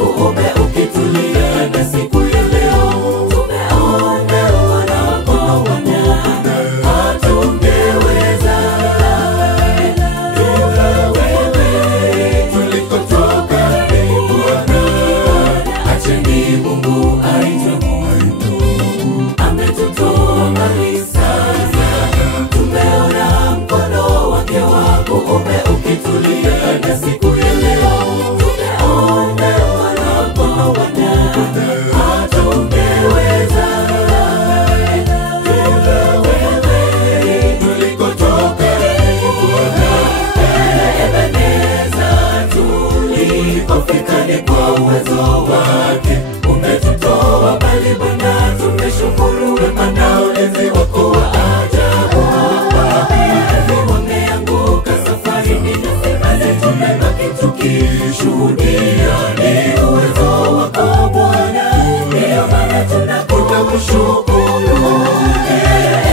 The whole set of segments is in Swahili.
wako ukitulia, na siku ya leo tumeona mkono wako hatungeweza bila wewe. Tulikotoka ni Bwana, acheni Mungu aitwe Mungu, ametutoa mbali sana. Tumeona mkono wake wako ukitulia, na siku ya leo tumeona mkono wako hatungeweza bila wewe. Tulikotoka ni Bwana, Ebeneza. Tulikofika ni kwa uwezo wake, umetutoa mbali Bwana. Tumeshukuru wema na ulinzi wako wa ajabu. Baadhi wameanguka safarini, nasi tumebaki tukishuhudia ni uwezo wako Bwana. Ndiyo maana tunakushukuru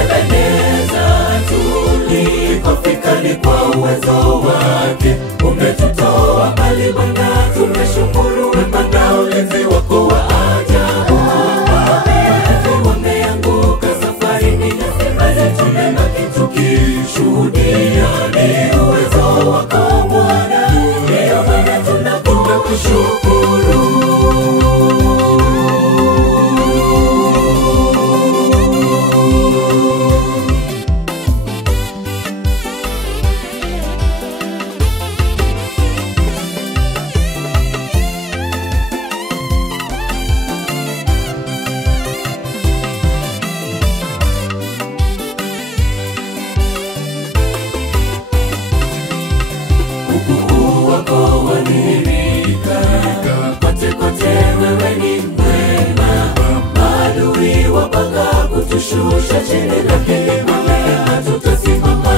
Ebeneza. Tulikofika ni kwa uwezo wake, umetutoa mbali Bwana. Tumeshukuru wema na ulinzi wako wa ajabu. Baadhi wameanguka safarini, nasi tumebaki tukishuhudia ni uwezo wako Bwana. Ndiyo maana tunakushukuru. Ukuu wako wanirika, kote kote wewe ni mwema. Maadui wapanga kutushusha chini, lakini kwa neema tutasimama.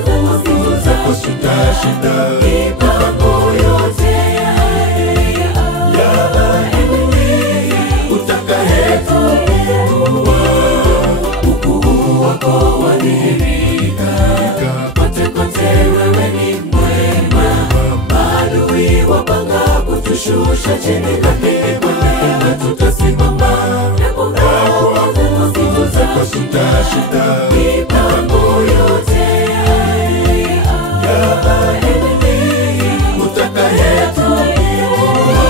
Nguvu zako tutashinda mipango yote ya adui utakayetuua. Ukuu wako wanirika, kote kote wewe ni mwema. Maadui wapanga kutushusha chini, lakini kwa neema tutasimama. Nguvu zako tutashinda mipango yote ya adui utakayetuua.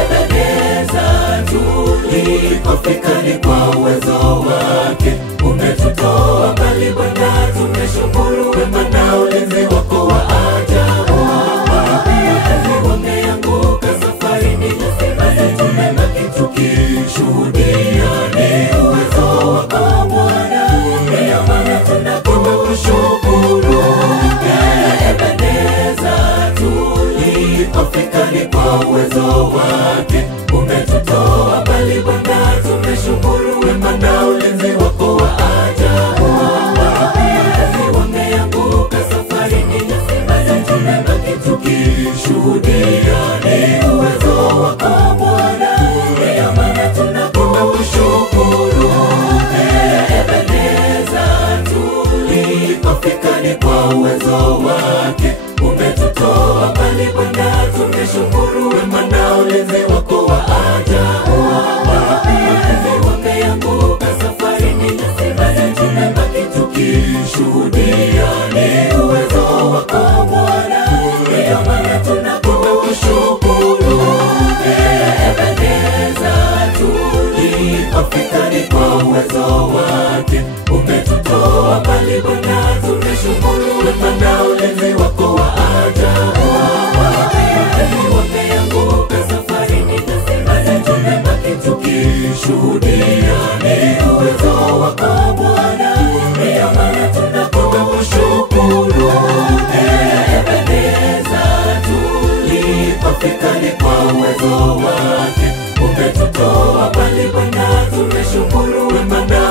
Ebeneza. Tulikofika ni kwa uwezo wake, umetutoa mbali Bwana. Tumeshukuru wema na ulinzi wako wa ajabu. Baadhi wameanguka safarini, nasi tumebaki tukishuhudia ni uwezo wako Bwana. Ndiyo maana tunakushukuru Ebeneza. Tulikofika ni kwa uwezo wake, umetutoa mbali Bwana. Tumeshukuru wema na ulinzi wako wa ajabu. Baadhi wameanguka safarini, nasi tumebaki tukishuhudia ni uwezo wako Bwana. Ndiyo maana tunakushukuru Ebeneza. Tulikofika ni kwa uwezo wake, umetutoa mbali Bwana. Tumeshukuru wema na ulinzi wako wa ajabu. Baadhi wameanguka safarini, nasi tumebaki tukishuhudia ni uwezo wako Bwana. Ndiyo maana tunakushukuru Ebeneza. Tulikofika ni kwa uwezo wake, umetutoa mbali Bwana. Tumeshukuru wema na ulinzi wako wa ajabu. Baadhi wameanguka safarini, nasi tumebaki tukishuhudia ni uwezo wako Bwana. Ndiyo maana tunakushukuru Ebeneza. Tulikofika ni kwa uwezo wake, umetutoa mbali Bwana. Tumeshukuru wema na